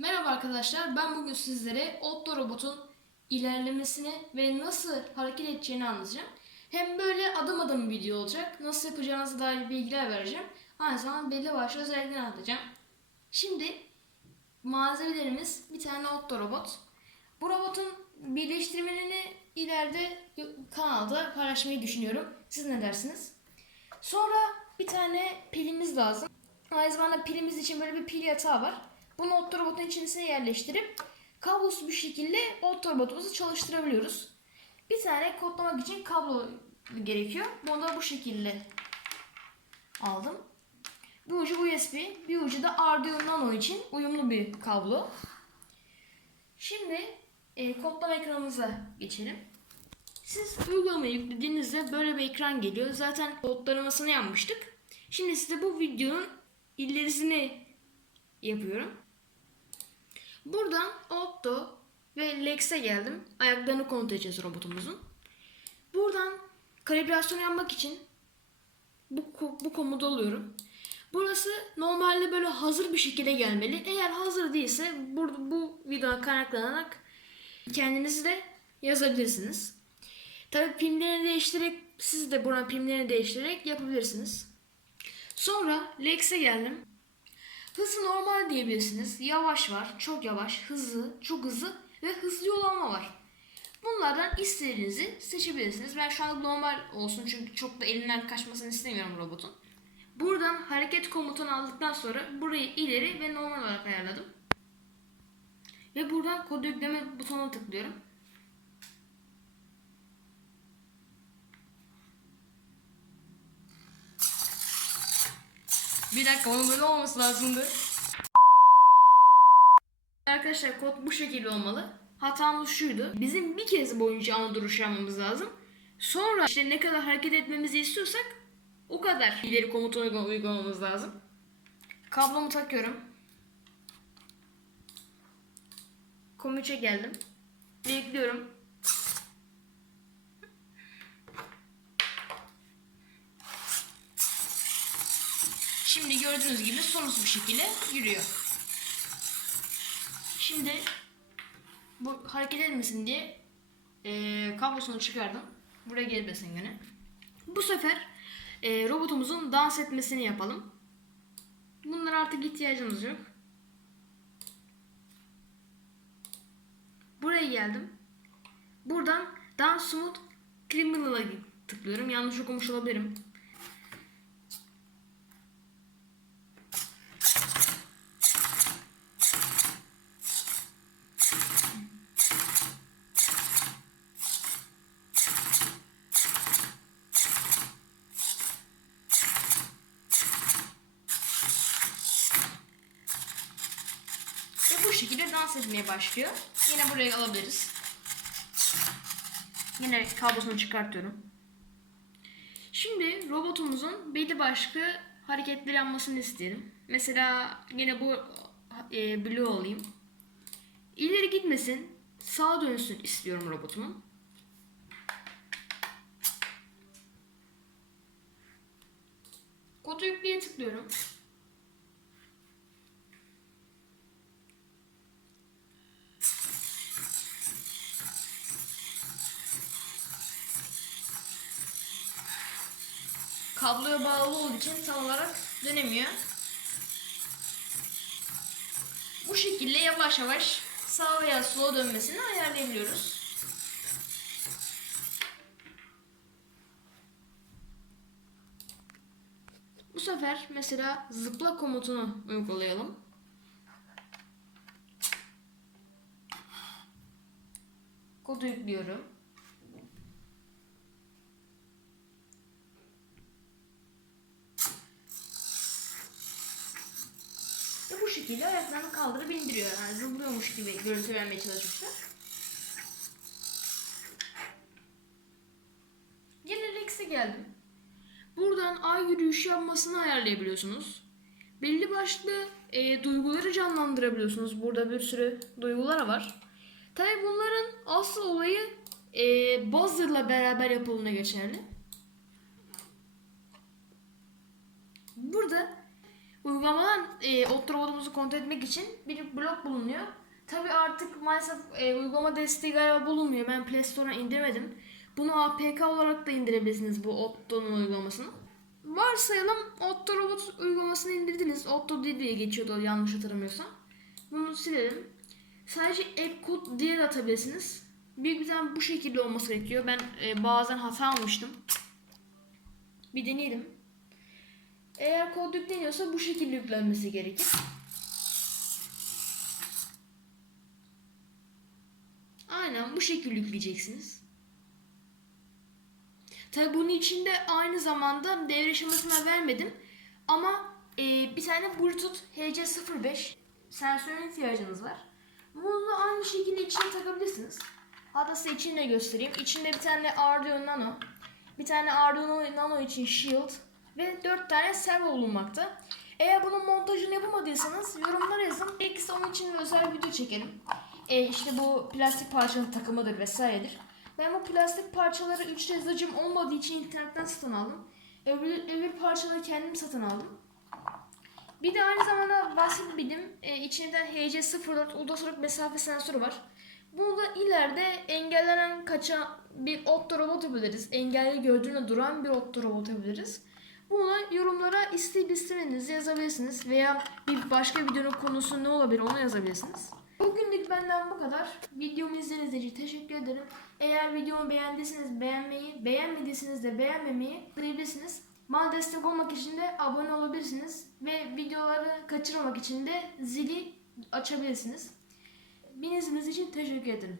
Merhaba arkadaşlar, ben bugün sizlere Otto robotun ilerlemesini ve nasıl hareket edeceğini anlatacağım. Hem böyle adım adım bir video olacak, nasıl yapacağınızı dair bilgiler vereceğim. Aynı zamanda belli başlı özelliklerini anlatacağım. Şimdi malzemelerimiz bir tane Otto robot. Bu robotun birleştirmelerini ileride kanalda paylaşmayı düşünüyorum. Siz ne dersiniz? Sonra bir tane pilimiz lazım. Aynı zamanda pilimiz için böyle bir pil yatağı var. Bunu Otto robotun içerisine yerleştirip kablosuz bir şekilde Otto robotumuzu çalıştırabiliyoruz. Bir tane kodlamak için kablo gerekiyor. Bunu da bu şekilde aldım. Bir ucu USB, bir ucu da Arduino Nano için uyumlu bir kablo. Şimdi e, kodlama ekranımıza geçelim. Siz uygulamayı yüklediğinizde böyle bir ekran geliyor. Zaten kodlamasını yapmıştık. Şimdi size bu videonun ilerisini yapıyorum. Buradan Otto ve Lex'e geldim. Ayaklarını kontrol edeceğiz robotumuzun. Buradan kalibrasyon yapmak için bu, bu komutu alıyorum. Burası normalde böyle hazır bir şekilde gelmeli. Eğer hazır değilse bu, bu videodan kaynaklanarak kendiniz de yazabilirsiniz. Tabii pimlerini değiştirerek siz de buradan pimlerini değiştirerek yapabilirsiniz. Sonra Lex'e geldim. Hızı normal diyebilirsiniz. Yavaş var, çok yavaş, hızlı, çok hızlı ve hızlı yol alma var. Bunlardan istediğinizi seçebilirsiniz. Ben şu an normal olsun çünkü çok da elinden kaçmasını istemiyorum robotun. Buradan hareket komutunu aldıktan sonra burayı ileri ve normal olarak ayarladım. Ve buradan kod yükleme butonuna tıklıyorum. Bir dakika onun böyle olması lazımdı. Arkadaşlar kod bu şekilde olmalı. Hatamız şuydu. Bizim bir kez boyunca ana duruş yapmamız lazım. Sonra işte ne kadar hareket etmemizi istiyorsak o kadar ileri komutunu uygu- uygulamamız lazım. Kablomu takıyorum. Com3'e geldim. Ve Şimdi gördüğünüz gibi sorunsuz bir şekilde yürüyor. Şimdi bu hareket etmesin diye eee kablosunu çıkardım. Buraya gelmesin gene. Bu sefer eee, robotumuzun dans etmesini yapalım. Bunlara artık ihtiyacımız yok. Buraya geldim. Buradan Dance Smooth Criminal'a tıklıyorum. Yanlış okumuş olabilirim. Ve bu şekilde dans etmeye başlıyor. Yine buraya alabiliriz. Yine kablosunu çıkartıyorum. Şimdi robotumuzun belli başlı hareketleri yapmasını isterim. Mesela yine bu e, bloğu alayım. İleri gitmesin, sağa dönsün istiyorum robotumun. Kodu yükleye tıklıyorum. Kabloya bağlı olduğu için tam olarak dönemiyor. Bu şekilde yavaş yavaş sağa veya sola dönmesini ayarlayabiliyoruz. Bu sefer mesela zıpla komutunu uygulayalım. Kodu yüklüyorum. Bu şekilde ayaklarını kaldırıp indiriyor. Yani zıplıyormuş gibi görüntü vermeye çalışmışlar. Yine Rex'e geldim. Buradan ay yürüyüşü yapmasını ayarlayabiliyorsunuz. Belli başlı e, duyguları canlandırabiliyorsunuz. Burada bir sürü duygular var. Tabi bunların asıl olayı e, buzzer'la beraber yapıldığına geçerli. Burada uygulamadan e, Otto robotumuzu kontrol etmek için bir blok bulunuyor. Tabi artık maalesef e, uygulama desteği galiba bulunmuyor. Ben Play Store'dan indirmedim. Bunu APK olarak da indirebilirsiniz bu Otto'nun uygulamasını. Varsayalım Otto robot uygulamasını indirdiniz. Otto diye geçiyordu yanlış hatırlamıyorsam. Bunu silelim. Sadece ek kod diye de atabilirsiniz. Bir ihtimal bu şekilde olması gerekiyor. Ben e, bazen hata almıştım. Bir deneyelim. Eğer kod yükleniyorsa bu şekilde yüklenmesi gerekir. Aynen bu şekilde yükleyeceksiniz. Tabi bunun içinde aynı zamanda devre şemasına vermedim. Ama e, bir tane Bluetooth HC05 sensörüne ihtiyacınız var. Bunu da aynı şekilde içine takabilirsiniz. Hatta size içini de göstereyim. İçinde bir tane Arduino Nano, bir tane Arduino Nano için Shield ve 4 tane servo bulunmakta. Eğer bunun montajını yapamadıysanız yorumlara yazın. Belki onun için özel video çekelim. E, işte bu plastik parçanın takımıdır vesairedir. Ben bu plastik parçaları 3 hızlıcım olmadığı için internetten satın aldım. Öbür, öbür parçaları kendim satın aldım. Bir de aynı zamanda bahsetmedim. E, içinden HC04 ultrasonik mesafe sensörü var. Bunu da ileride engellenen kaçan bir Otto robot yapabiliriz. Engelli gördüğünde duran bir Otto robot yapabiliriz. Bunu da yorumlara isteyip istemenizi yazabilirsiniz. Veya bir başka videonun konusu ne olabilir onu yazabilirsiniz. Bugünlük benden bu kadar. Videomu izlediğiniz için teşekkür ederim. Eğer videomu beğendiyseniz beğenmeyi, beğenmediyseniz de beğenmemeyi tıklayabilirsiniz. Bana destek olmak için de abone olabilirsiniz. Ve videoları kaçırmamak için de zili açabilirsiniz. Beni izlediğiniz için teşekkür ederim.